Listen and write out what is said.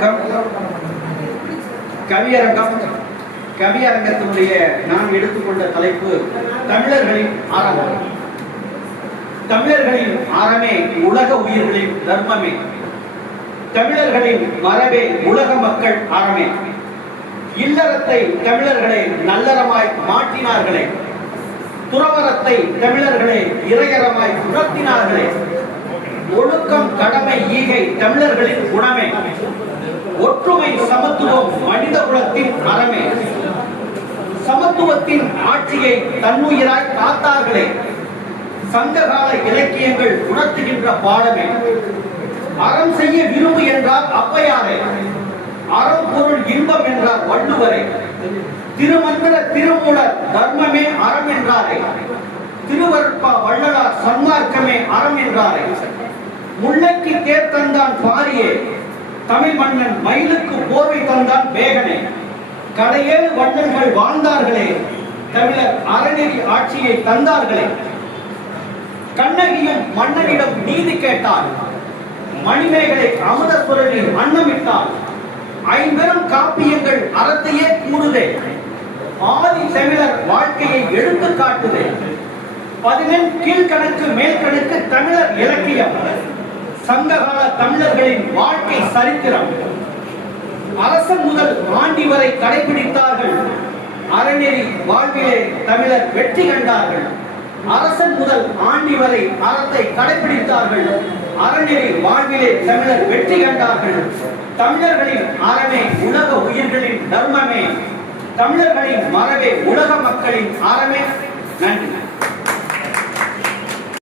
வணக்கம். கவியரங்கத்தினுடைய நான் எடுத்துக்கொண்ட தலைப்பு தமிழர்களின் ஆரம்பம். தமிழர்களின் ஆரமே உலக உயிர்களின் தர்மமே, தமிழர்களின் மரபே உலக மக்கள் ஆரமே. இல்லறத்தை தமிழர்களே நல்லறமாய் மாற்றினார்களே, துறவரத்தை தமிழர்களே இறையறமாய் உணர்த்தினார்களே. ஒழுக்கம் கடமை ஈகை தமிழர்களின் குணமே, ஒற்றுமை சமத்துவம் மனித குலத்தின் அறமே. சமத்துவத்தின் ஆட்சியை தன்னுயிராய் காத்தார்களே, சங்ககால இலக்கியங்கள் உணர்த்துகின்ற பாடமே. அறம் செய்ய விரும்பு என்றார் ஔவையாரே, அறம் பொருள் இன்பம் என்றார் வள்ளுவரே. திருமந்திர திருமூலர் தர்மமே அறம் என்றாரே, திருவருட்பா வள்ளலார் சன்மார்க்கமே அறம் என்றாரே. முல்லைக்கு தேர் தந்தான் பாரியே, தமிழ் மன்னன் மயிலுக்கு போர்வை தந்தான் வேகனே. கடையேழு வண்ணன்கள் வாழ்ந்தார்களே, தமிழர் அறநெறி ஆட்சியை தந்தார்களே. கண்ணகியும் மன்னனிடம் நீதி கேட்டார், மணிமேகலை அமுத சுரவி அன்னமிட்டார். ஐம்பெரும் காப்பியங்கள் அறத்தையே கூறுதே, ஆதி தமிழர் வாழ்க்கையை எடுத்து காட்டுதே. 11 கீழ்கணக்கு மேல்கணக்கு தமிழர் இலக்கியம், சங்ககால தமிழர்களின் வாழ்க்கை சரித்திரம். அரசன் முதல் ஆண்டி வரை கடைபிடித்தார்கள், அறநெறி வாழ்விலே தமிழர் வெற்றி கண்டார்கள். அரசன் முதல் ஆண்டி வரை அறத்தை கடைபிடித்தார்கள், அறநெறி வாழ்விலே தமிழர் வெற்றி கண்டார்கள். தமிழர்களின் அறமே உலக உயிர்களின் தர்மமே, தமிழர்களின் மரபே உலக மக்களின் அறமே. நன்றி.